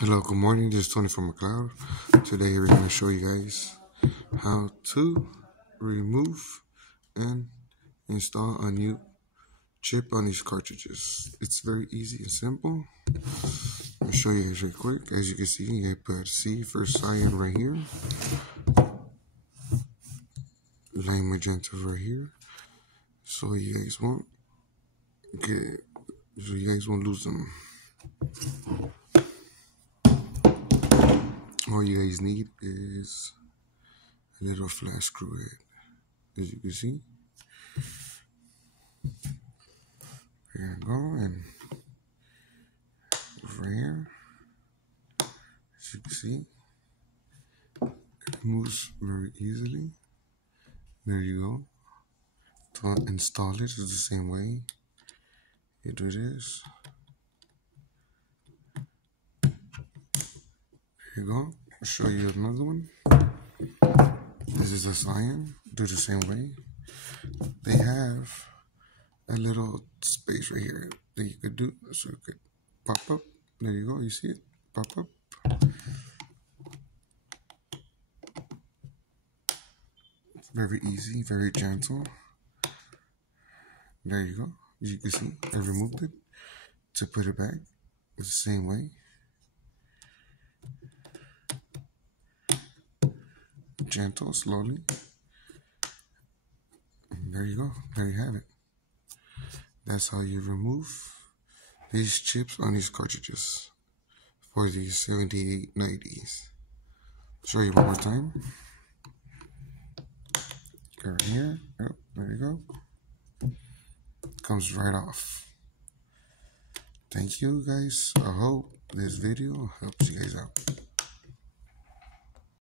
Hello, good morning. This is Tony from McLaud. Today we're going to show you guys how to remove and install a new chip on these cartridges. It's very easy and simple. I'll show you guys real quick. As you can see, I put C for cyan right here, lime magenta right here, so you guys won't lose them. All you guys need is a little flat screw head, as you can see. There you go, and over here, as you can see, it moves very easily. There you go. To install it is the same way you do this. There you go. I'll show you another one. This is a cyan. Do the same way. They have a little space right here that you could do, so it could pop up. There you go. You see it? Pop up. Very easy, very gentle. There you go. As you can see, I removed it to put it back. It's the same way. Gentle, slowly. And there you go. There you have it. That's how you remove these chips on these cartridges for these 7890s. Show you one more time. Go right here. Oh, there you go. Comes right off. Thank you guys. I hope this video helps you guys out.